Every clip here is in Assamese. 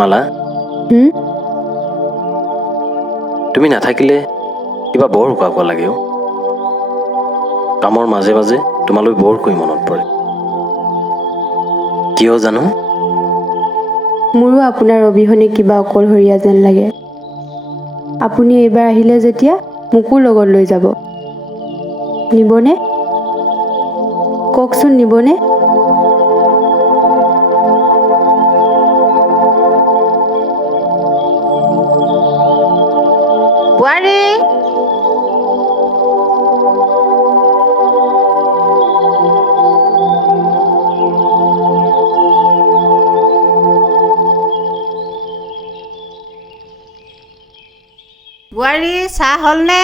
মালা তুমি নাথাকিলে কিবা বৰ উকা লাগে অ' কামৰ মাজে মাজে তোমালৈ বৰকৈ মনত পৰে কিয় জানো মোৰো আপোনাৰ অবিহনে কিবা অকলশৰীয়া যেন লাগে আপুনি এইবাৰ আহিলে যেতিয়া মোকো লগত লৈ যাব নিবনে কওকচোন নিবনে বোৱাৰী বোৱাৰী চাহ হ'লনে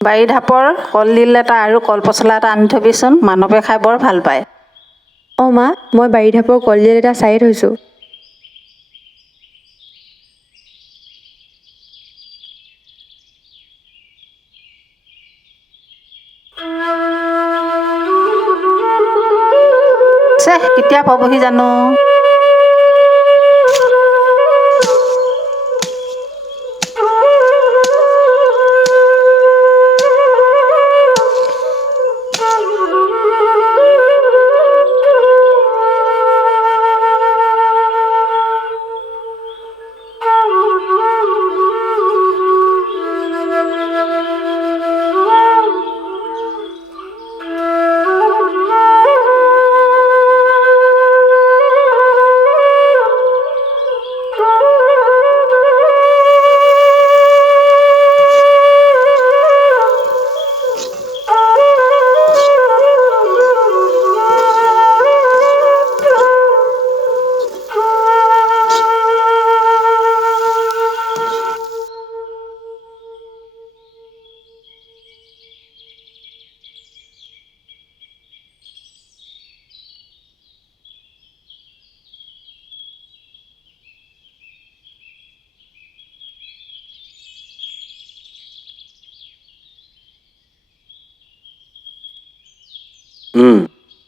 বাৰী ঢাপৰ কলডিল এটা আৰু কলপচলা এটা আনি থবিচোন মানৱে খাই বৰ ভাল পায় অঁ মা মই বাৰী ঢাপৰ কলডিল এটা চাই থৈছোঁ কেতিয়া পাবহি জানো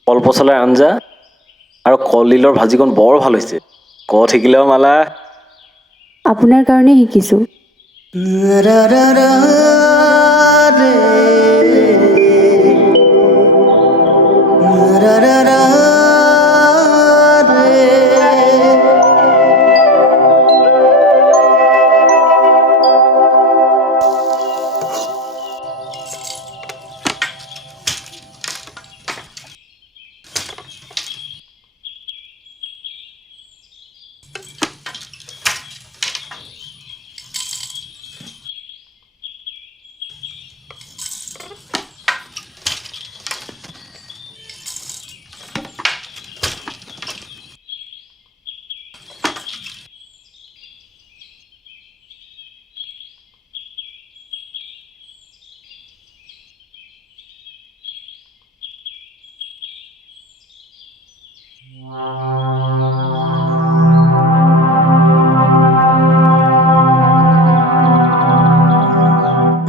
কলপচলাৰ আঞ্জা আৰু কলডিলৰ ভাজিকণ বৰ ভাল হৈছে ক থাকিলেও মালা আপোনাৰ কাৰণেই শিকিছোঁ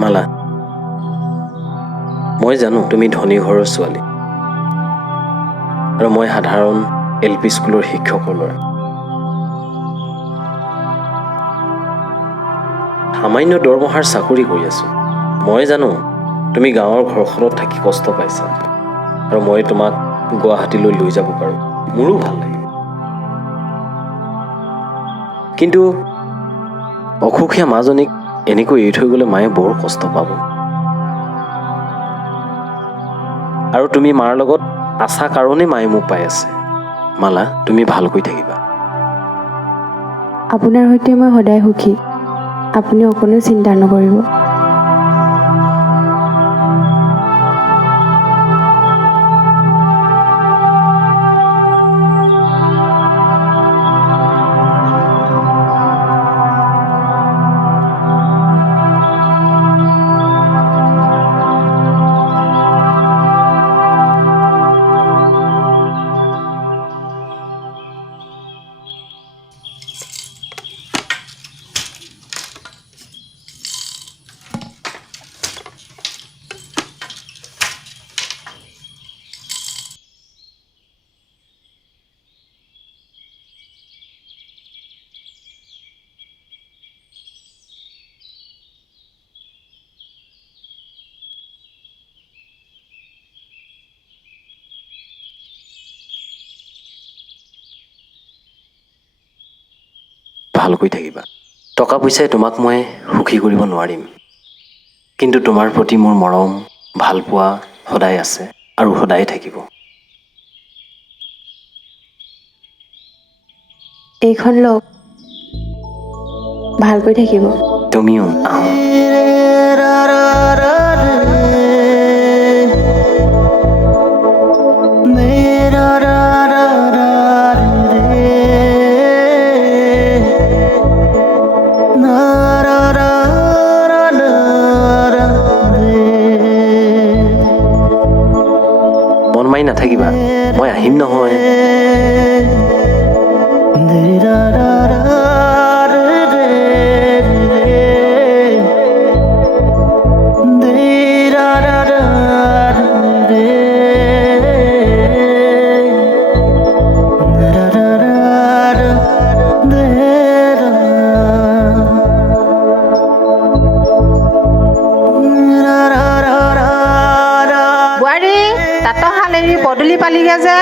মালা মই জানো তুমি ধনী ঘৰৰ ছোৱালী আৰু মই সাধাৰণ LP স্কুলৰ শিক্ষকৰ ল'ৰা সামান্য দৰমহাৰ চাকৰি কৰি আছো মই জানো তুমি গাঁৱৰ ঘৰখনত থাকি কষ্ট পাইছা আৰু মই তোমাক গুৱাহাটীলৈ লৈ যাব পাৰোঁ মোৰো ভাল লাগে কিন্তু অসুখীয়া মাজনীক এনেকৈ এৰি থৈ গ'লে মায়ে বৰ কষ্ট পাব আৰু তুমি মাৰ লগত আছা কাৰণে মায়ে মোক পাই আছে মালা তুমি ভালকৈ থাকিবা আপোনাৰ সৈতে মই সদায় সুখী আপুনি অকণো চিন্তা নকৰিব ভালকৈ থাকিবা। টকা পইচাই তোমাক মই সুখী কৰিব নোৱাৰিম, কিন্তু তোমাৰ প্ৰতি মোৰ মৰম ভালপোৱা সদায় আছে আৰু সদায় থাকিব। এইখন লওক, ভালকৈ থাকিব। তুমিও আহোঁ। মন মাৰি নাথাকিবা, মই আহিম নহয়। বোৱাৰী, তাঁতৰ শাল এৰি পদূলি পালিগে যে।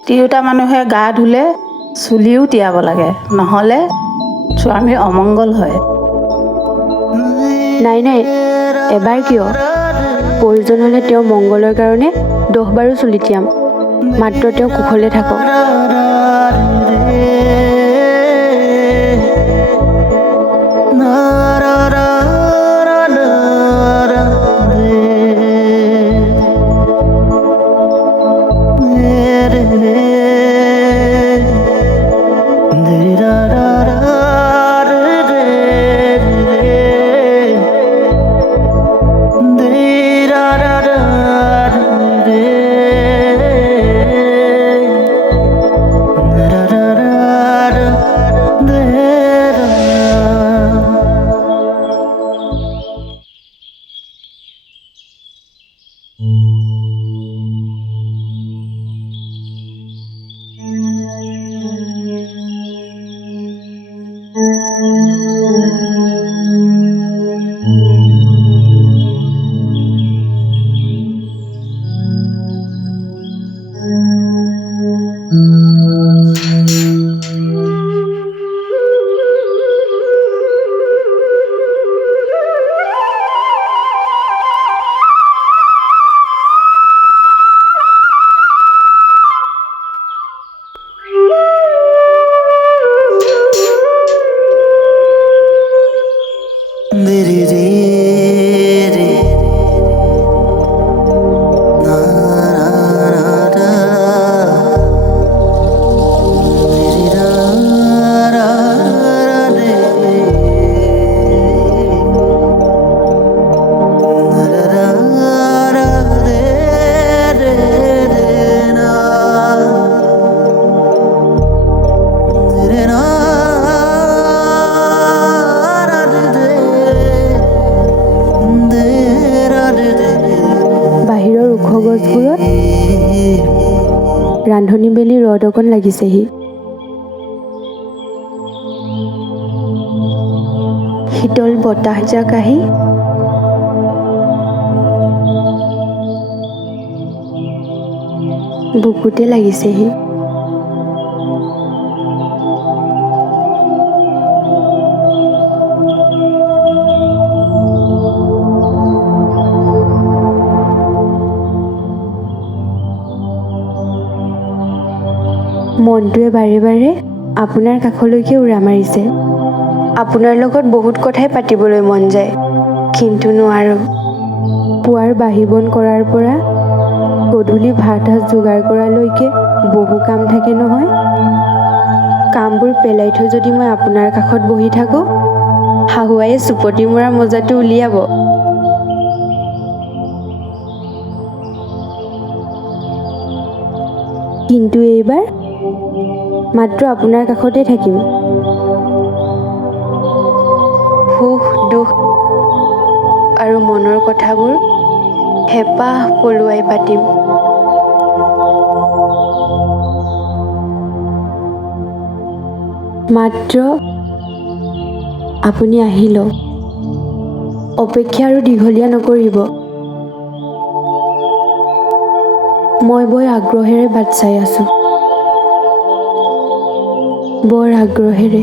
তিৰোতা মানুহে গা ধুলে চুলিও তিয়াব লাগে, নহ'লে স্বামীৰ অমংগল হয়। নাই নাই, এবাৰ কিয়? প্ৰয়োজন হ'লে তেওঁ মংগলৰ কাৰণে 10 বাৰো চুলি তিয়াম, মাত্ৰ তেওঁ কুশলে থাকক। ৰান্ধনি বেলি ৰদ অকণ লাগিছেহি। শীতল বতাহজাক আহি বুকুতে লাগিছেহি। মনটোৱে বাৰে বাৰে আপোনাৰ কাষলৈকে উৰা মাৰিছে। আপোনাৰ লগত বহুত কথাই পাতিবলৈ মন যায়, কিন্তু নোৱাৰোঁ। পুৱাৰ বাঢ়ি বন কৰাৰ পৰা গধূলি ভাত সাজ যোগাৰ কৰালৈকে বহু কাম থাকে নহয়। কামবোৰ পেলাই থৈ যদি মই আপোনাৰ কাষত বহি থাকোঁ, শাহুৱায়ে চুপতি মৰাৰ মজাটো উলিয়াব। কিন্তু এইবাৰ মাত্ৰ আপোনাৰ কাষতে থাকিম। সুখ দুখ আৰু মনৰ কথাবোৰ হেঁপাহ পলুৱাই পাতিম। মাত্ৰ আপুনি আহি লওক। অপেক্ষা আৰু দীঘলীয়া নকৰিব। মই বৰ আগ্ৰহেৰে বাট চাই আছোঁ, বৰ আগ্ৰহেৰে।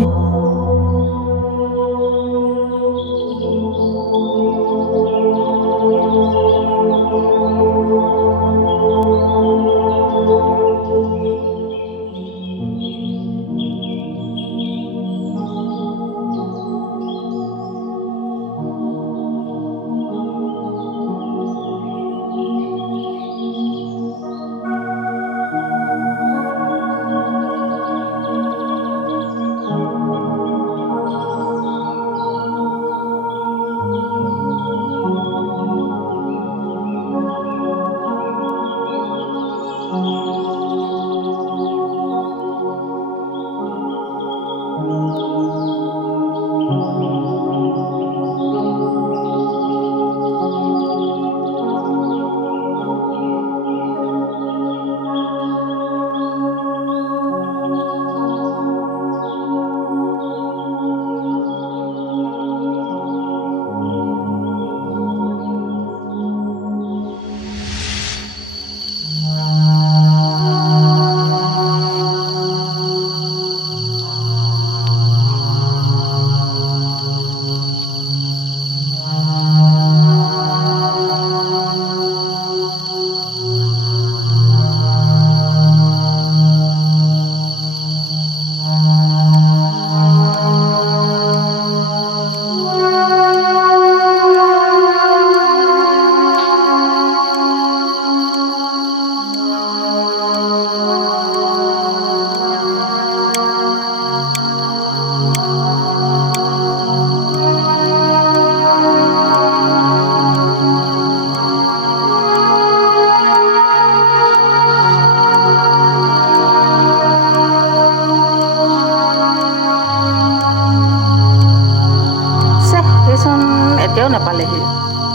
এতিয়াও নাপালেহি।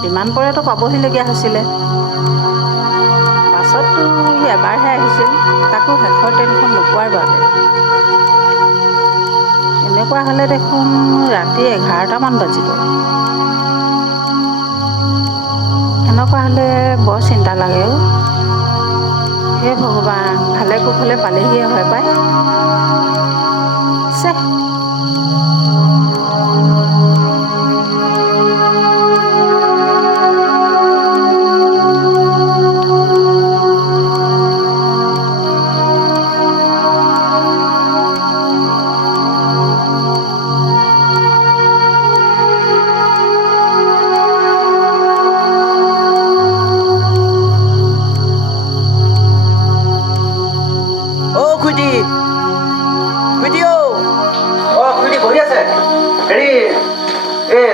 ইমান পৰেতো পাবহিলগীয়া হৈছিলে। পাছততো সি এবাৰহে আহিছিল, তাকো শেষৰ ট্ৰেইনখন নোপোৱাৰ বাবে। এনেকুৱা হ'লে দেখোন ৰাতি 11টামান বাজিব। এনেকুৱা হ'লে বৰ চিন্তা লাগে অ'। হে ভগৱান, ভালে কুশলে পালেহিয়ে হয় পাই।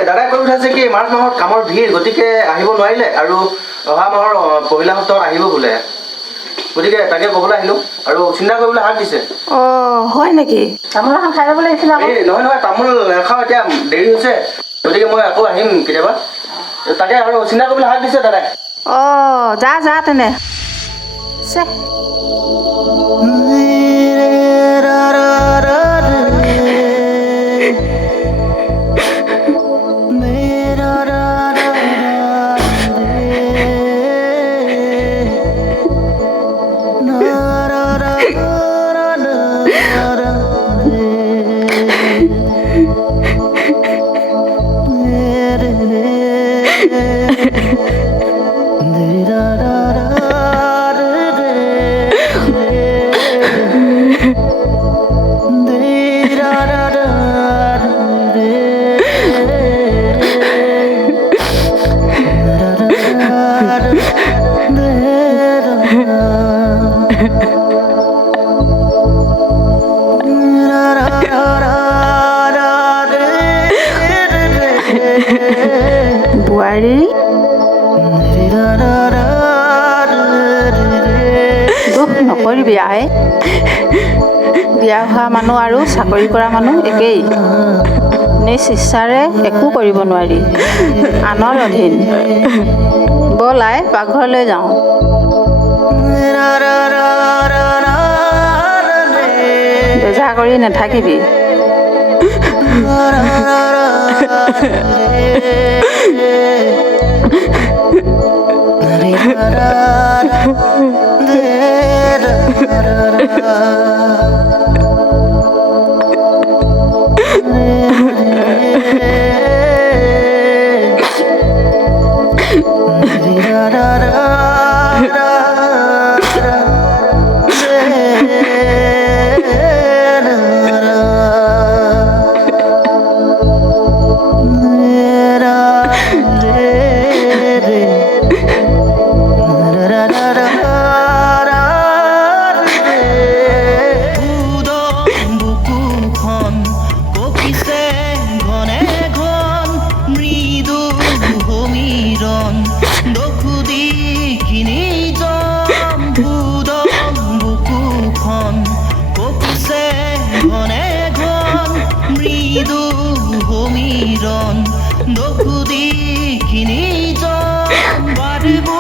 দাদাই কৈ উঠাইছে কি মাৰ্চ মাহত কামৰ ভিৰ, গতিকে আহিব নোৱাৰিলে আৰু অহা মাহৰ পহিলা সপ্তাহত আহিব বোলে। গতিকে তাকে ক'বলৈ আহিলোঁ আৰু চিন্তা কৰিবলৈ হাক দিছে। অঁ, হয় নেকি? তামোল এখন খাই যাবলৈ আহিছিল আকৌ। নহয় নহয়, তামোল নাখাওঁ, এতিয়া দেৰি হৈছে, গতিকে মই আকৌ আহিম কেতিয়াবা। তাকে আৰু চিন্তা কৰিবলৈ হাক দিছে দাদাই। অঁ, যা যা তেনে। বোৱাৰী দুখ নকৰিবি আই। বিয়া হোৱা মানুহ আৰু চাকৰি কৰা মানুহ একেই। নিজ ইচ্ছাৰে একো কৰিব নোৱাৰি, আনৰ অধীন। ব'ল আই, পাকঘৰলৈ যাওঁ। বেজা কৰি নাথাকিবি। Dipali